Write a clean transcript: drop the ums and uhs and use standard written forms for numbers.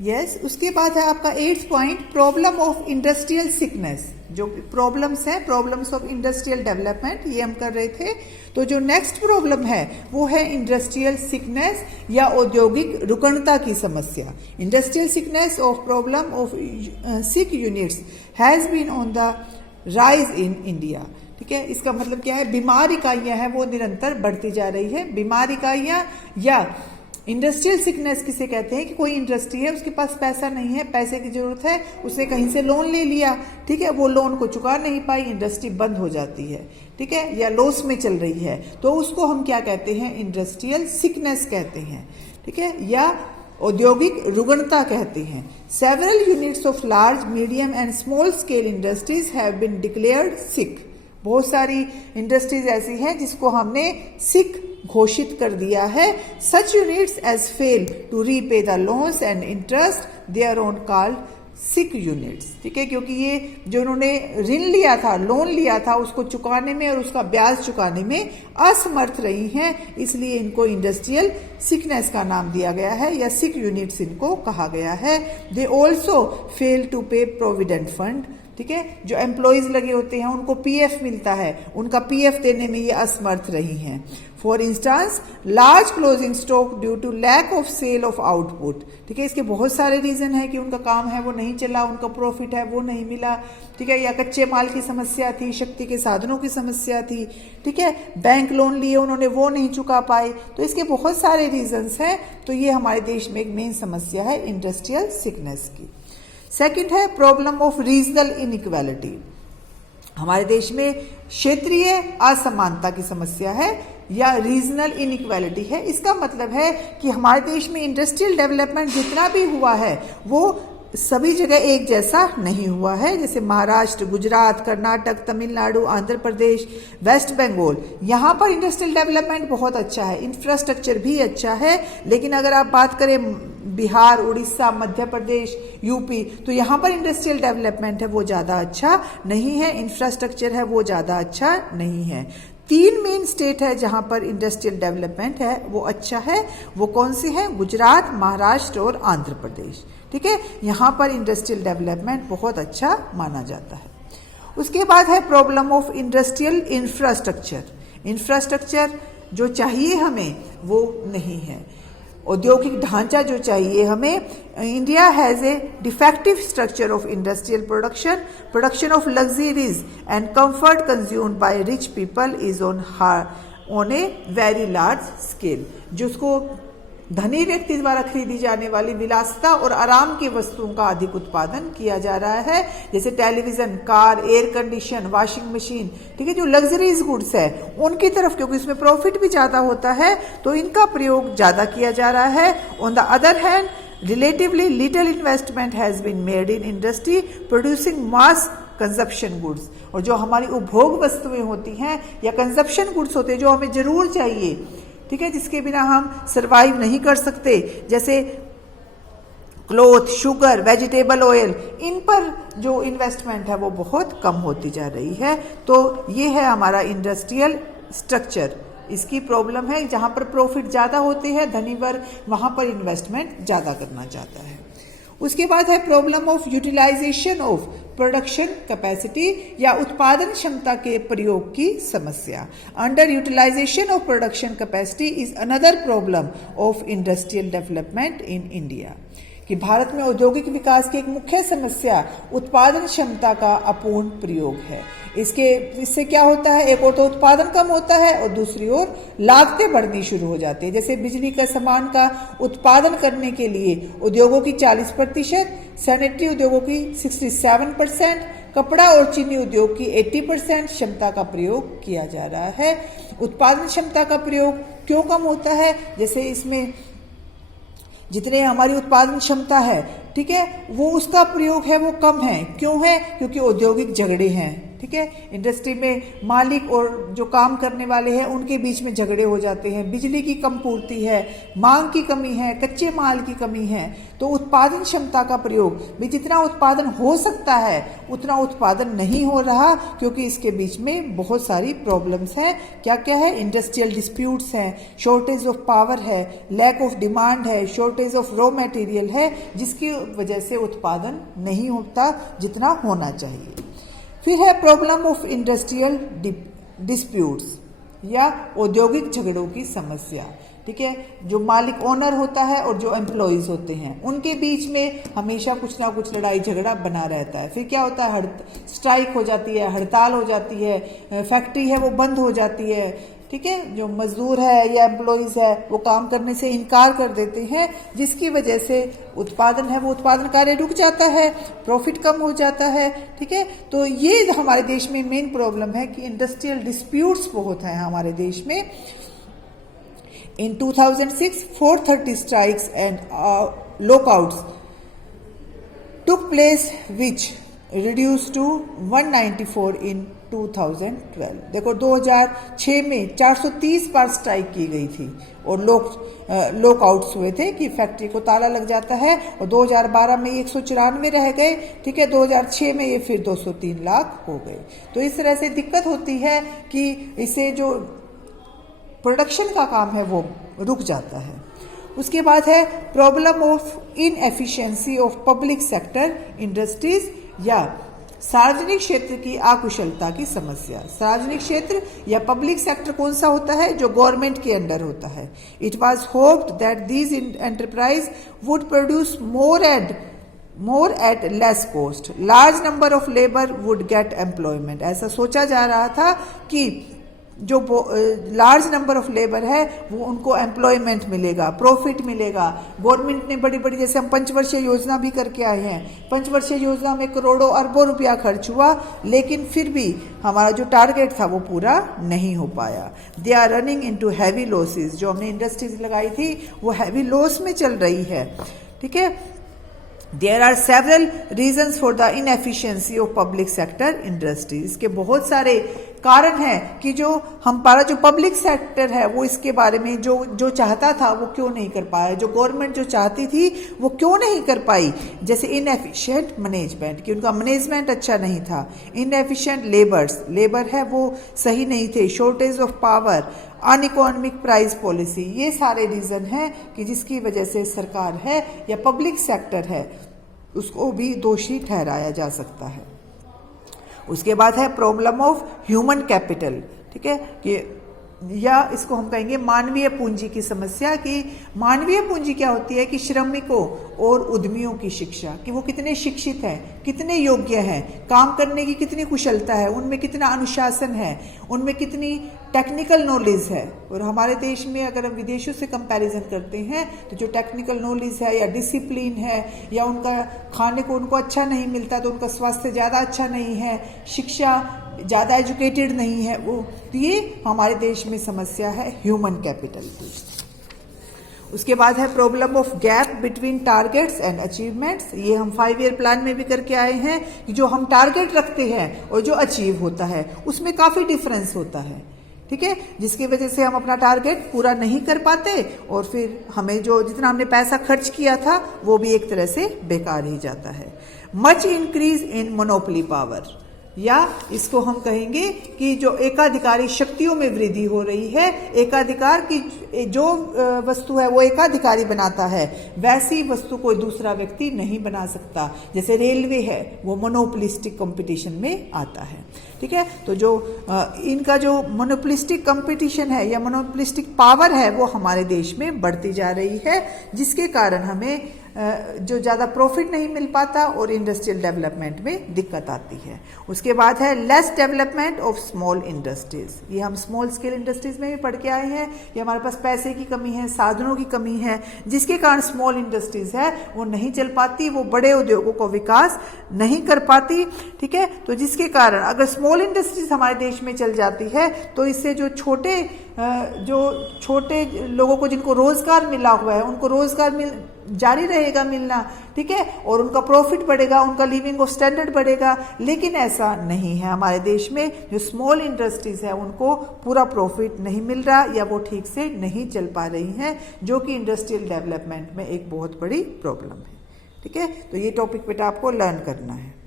Yes उसके बाद है आपका 8th point, problem of industrial sickness. जो प्रॉब्लम्स हैं, प्रॉब्लम्स ऑफ इंडस्ट्रियल डेवलपमेंट, ये हम कर रहे थे। तो जो नेक्स्ट प्रॉब्लम है वो है इंडस्ट्रियल सिकनेस या औद्योगिक रुग्णता की समस्या। Industrial sickness of problem of sick units has been on the rise in India. ठीक है, इसका मतलब क्या है, बीमार इकाइयां हैं वो निरंतर बढ़ती जा रही है। बीमार इकाइयां या इंडस्ट्रियल सिकनेस किसे कहते हैं कि कोई इंडस्ट्री है, उसके पास पैसा नहीं है, पैसे की जरूरत है, उसने कहीं से लोन ले लिया, ठीक है, वो लोन को चुका नहीं पाई, इंडस्ट्री बंद हो जाती है, ठीक है, या लॉस में चल रही है, तो उसको हम क्या कहते हैं, इंडस्ट्रियल सिकनेस कहते हैं, ठीक है, या औद्योगिक रुग्णता कहते हैं। Several units of large, medium and small scale industries have been declared sick. बहुत सारी इंडस्ट्रीज ऐसी हैं जिसको हमने सिक घोषित कर दिया है। Such units as fail to repay the loans and interest they are on called sick units. ठीक है, क्योंकि ये जो उन्होंने ऋण लिया था, लोन लिया था, उसको चुकाने में और उसका ब्याज चुकाने में असमर्थ रही हैं, इसलिए इनको इंडस्ट्रियल सिकनेस का नाम दिया गया है या सिक यूनिट्स इनको कहा गया है। दे ऑल्सो फेल टू पे प्रोविडेंट फंड। ठीक है, जो एम्प्लॉयज लगे होते हैं उनको पीएफ मिलता है, उनका पीएफ देने में ये असमर्थ रही हैं। For instance large closing stock due to lack of sale of output. ठीक है, इसके बहुत सारे रीजन है कि उनका काम है वो नहीं चला, उनका प्रॉफिट है वो नहीं मिला, ठीक है, या कच्चे माल की समस्या थी, शक्ति के साधनों की समस्या थी, ठीक है, बैंक लोन लिए उन्होंने वो नहीं चुका पाए, तो इसके बहुत सारे रीजंस हैं। तो ये हमारे देश में एक मेन समस्या है इंडस्ट्रियल सिकनेस की। सेकंड है प्रॉब्लम ऑफ रीजनल इनइक्वालिटी। हमारे देश में क्षेत्रीय असमानता की समस्या है या रीजनल इनइक्वालिटी है। इसका मतलब है कि हमारे देश में इंडस्ट्रियल डेवलपमेंट जितना भी हुआ है वो सभी जगह एक जैसा नहीं हुआ है। जैसे महाराष्ट्र, गुजरात, कर्नाटक, तमिलनाडु, आंध्र प्रदेश, वेस्ट बंगाल, यहाँ पर इंडस्ट्रियल डेवलपमेंट बहुत अच्छा है, इंफ्रास्ट्रक्चर भी अच्छा है। लेकिन अगर आप बात करें बिहार, उड़ीसा, मध्य प्रदेश, यूपी, तो यहाँ पर इंडस्ट्रियल डेवलपमेंट है वो ज़्यादा अच्छा नहीं है, इंफ्रास्ट्रक्चर है वो ज़्यादा अच्छा नहीं है। 3 मेन स्टेट है जहां पर इंडस्ट्रियल डेवलपमेंट है वो अच्छा है। वो कौन से हैं? गुजरात, महाराष्ट्र और आंध्र प्रदेश। ठीक है, यहाँ पर इंडस्ट्रियल डेवलपमेंट बहुत अच्छा माना जाता है। उसके बाद है problem of industrial infrastructure. Infrastructure जो चाहिए हमें वो नहीं है, औद्योगिक ढांचा जो चाहिए हमें। India has a defective structure of industrial production of luxuries and comfort consumed by rich people is on a very large scale. जिसको धनी व्यक्ति द्वारा खरीदी जाने वाली विलासिता और आराम की वस्तुओं का अधिक उत्पादन किया जा रहा है, जैसे television, car, air condition, washing machine, ठीक है, जो लग्जरीज गुड्स है उनकी तरफ, क्योंकि इसमें प्रॉफिट भी ज्यादा होता है तो इनका प्रयोग ज्यादा किया जा रहा है। On the other hand relatively little investment has been made in industry producing mass consumption goods. और जो हमारी उपभोग वस्तुएं होती हैं या कंजप्शन गुड्स होते हैं जो हमें जरूर चाहिए, ठीक है, जिसके बिना हम सरवाइव नहीं कर सकते, जैसे क्लोथ, शुगर, वेजिटेबल ऑयल, इन पर जो इन्वेस्टमेंट है वो बहुत कम होती जा रही है। तो ये है हमारा इंडस्ट्रियल स्ट्रक्चर। इसकी प्रॉब्लम है, जहां पर प्रॉफिट ज्यादा होते हैं धनी वर्ग, वहां पर इन्वेस्टमेंट ज्यादा करना चाहता है। उसके बाद है problem of utilisation of production capacity या उत्पादन क्षमता के प्रयोग की समस्या। Under utilisation of production capacity is another problem of industrial development in India. कि भारत में औद्योगिक विकास की एक मुख्य समस्या उत्पादन क्षमता का अपूर्ण प्रयोग है। इससे क्या होता है, एक और तो उत्पादन कम होता है और दूसरी ओर लागतें बढ़नी शुरू हो जाती है। जैसे बिजली के सामान का उत्पादन करने के लिए उद्योगों की 40%, सैनिटरी उद्योगों की 67%, कपड़ा और चीनी उद्योग की 80% क्षमता का प्रयोग किया जा रहा है। उत्पादन क्षमता का प्रयोग क्यों कम होता है? जैसे इसमें जितने हमारी उत्पादन क्षमता है, ठीक है, वो उसका प्रयोग है वो कम है। क्यों है? क्योंकि औद्योगिक झगड़े हैं, ठीक है। इंडस्ट्री में मालिक और जो काम करने वाले हैं उनके बीच में झगड़े हो जाते हैं, बिजली की कम पूर्ति है, मांग की कमी है, कच्चे माल की कमी है। तो उत्पादन क्षमता का प्रयोग भी, जितना उत्पादन हो सकता है उतना उत्पादन नहीं हो रहा, क्योंकि इसके बीच में बहुत सारी प्रॉब्लम्स हैं। क्या क्या है? इंडस्ट्रियल डिस्प्यूट्स हैं, शॉर्टेज ऑफ पावर है, लैक ऑफ डिमांड है, शॉर्टेज ऑफ रॉ मटेरियल है, जिसकी वजह से उत्पादन नहीं होता जितना होना चाहिए। फिर है प्रॉब्लम ऑफ इंडस्ट्रियल डिस्प्यूट्स या औद्योगिक झगड़ों की समस्या। ठीक है, जो मालिक ओनर होता है और जो एम्प्लॉयज होते हैं उनके बीच में हमेशा कुछ ना कुछ लड़ाई झगड़ा बना रहता है। फिर क्या होता है? स्ट्राइक हो जाती है, हड़ताल हो जाती है, फैक्ट्री है वो बंद हो जाती है। ठीक है, जो मजदूर है या एम्प्लॉयज है वो काम करने से इनकार कर देते हैं, जिसकी वजह से उत्पादन है वो उत्पादन कार्य रुक जाता है, प्रॉफिट कम हो जाता है। ठीक है, तो ये हमारे देश में मेन प्रॉब्लम है कि इंडस्ट्रियल डिस्प्यूट्स बहुत हैं हमारे देश में। In 2006, 430 strikes and lockouts took place, which reduced to 194 in 2012. देखो 2006 में 430 बार स्ट्राइक की गई थी और लॉकआउट्स हुए थे कि फैक्ट्री को ताला लग जाता है, और 2012 में 194 रह गए। ठीक है, 2006 में ये फिर 203 लाख हो गए। तो इस तरह से दिक्कत होती है कि इसे जो प्रोडक्शन का काम है वो रुक जाता है। उसके बाद है problem of inefficiency of public sector industries या सार्वजनिक क्षेत्र की अकुशलता की समस्या। सार्वजनिक क्षेत्र या पब्लिक सेक्टर कौन सा होता है? जो गवर्नमेंट के अंडर होता है। It was hoped that these enterprise would produce more at less cost. Large number of labor would get employment. ऐसा सोचा जा रहा था कि जो लार्ज नंबर ऑफ लेबर है वो उनको एम्प्लॉयमेंट मिलेगा, प्रॉफिट मिलेगा। गवर्नमेंट ने बड़ी बड़ी, जैसे हम पंचवर्षीय योजना भी करके आए हैं, पंचवर्षीय योजना में करोड़ों अरबों रुपया खर्च हुआ, लेकिन फिर भी हमारा जो टारगेट था वो पूरा नहीं हो पाया। They are running into heavy losses. जो हमने इंडस्ट्रीज लगाई थी वो हैवी लॉस में चल रही है। ठीक है, There are several reasons for the inefficiency of public sector industries. इसके बहुत सारे कारण हैं कि जो हमारा जो पब्लिक सेक्टर है वो इसके बारे में जो चाहता था वो क्यों नहीं कर पाया, जो गवर्नमेंट जो चाहती थी वो क्यों नहीं कर पाई। जैसे इनएफिशिएंट मैनेजमेंट, कि उनका मैनेजमेंट अच्छा नहीं था। इनएफिशिएंट लेबर है वो सही नहीं थे। Shortage of power, uneconomic price policy, ये सारे रीजन हैं कि जिसकी वजह से सरकार है या पब्लिक सेक्टर है उसको भी दोषी ठहराया जा सकता है। उसके बाद है प्रॉब्लम ऑफ ह्यूमन कैपिटल। ठीक है, कि या इसको हम कहेंगे मानवीय पूंजी की समस्या। कि मानवीय पूंजी क्या होती है? कि श्रमिकों और उद्यमियों की शिक्षा, कि वो कितने शिक्षित हैं, कितने योग्य हैं, काम करने की कितनी कुशलता है, उनमें कितना अनुशासन है, उनमें कितनी टेक्निकल नॉलेज है। और हमारे देश में अगर हम विदेशों से कंपैरिजन करते हैं तो जो टेक्निकल नॉलेज है या डिसिप्लिन है या उनका खाने को उनको अच्छा नहीं मिलता तो उनका स्वास्थ्य ज़्यादा अच्छा नहीं है, शिक्षा ज़्यादा एजुकेटेड नहीं है वो, तो ये हमारे देश में समस्या है ह्यूमन कैपिटल की। उसके बाद है problem of gap between targets and achievements. ये हम 5 ईयर प्लान में भी करके आए हैं कि जो हम टारगेट रखते हैं और जो अचीव होता है उसमें काफ़ी डिफरेंस होता है। ठीक है, जिसकी वजह से हम अपना टारगेट पूरा नहीं कर पाते और फिर हमें जो जितना हमने पैसा खर्च किया था वो भी एक तरह से बेकार ही जाता है। Much increase in monopoly power, या इसको हम कहेंगे कि जो एकाधिकारी शक्तियों में वृद्धि हो रही है। एकाधिकार की जो वस्तु है वो एकाधिकारी बनाता है, वैसी वस्तु कोई दूसरा व्यक्ति नहीं बना सकता। जैसे रेलवे है वो मोनोपोलिस्टिक कंपटीशन में आता है। ठीक है, तो जो इनका जो मोनोपोलिस्टिक कंपटीशन है या मोनोपोलिस्टिक पावर है वो हमारे देश में बढ़ती जा रही है, जिसके कारण हमें जो ज़्यादा प्रॉफिट नहीं मिल पाता और इंडस्ट्रियल डेवलपमेंट में दिक्कत आती है। उसके बाद है less development of small industries. ये हम स्मॉल स्केल इंडस्ट्रीज में भी पढ़ के आए हैं कि हमारे पास पैसे की कमी है, साधनों की कमी है, जिसके कारण स्मॉल इंडस्ट्रीज है वो नहीं चल पाती, वो बड़े उद्योगों को विकास नहीं कर पाती। ठीक है, तो जिसके कारण अगर स्मॉल इंडस्ट्रीज हमारे देश में चल जाती है तो इससे जो छोटे लोगों को जिनको रोजगार मिला हुआ है उनको रोजगार जारी रहेगा मिलना, ठीक है, और उनका प्रॉफिट बढ़ेगा, उनका लिविंग स्टैंडर्ड बढ़ेगा। लेकिन ऐसा नहीं है हमारे देश में। जो स्मॉल इंडस्ट्रीज है उनको पूरा प्रॉफिट नहीं मिल रहा या वो ठीक से नहीं चल पा रही हैं, जो कि इंडस्ट्रियल डेवलपमेंट में एक बहुत बड़ी प्रॉब्लम है। ठीक है, तो ये टॉपिक बेटा आपको लर्न करना है।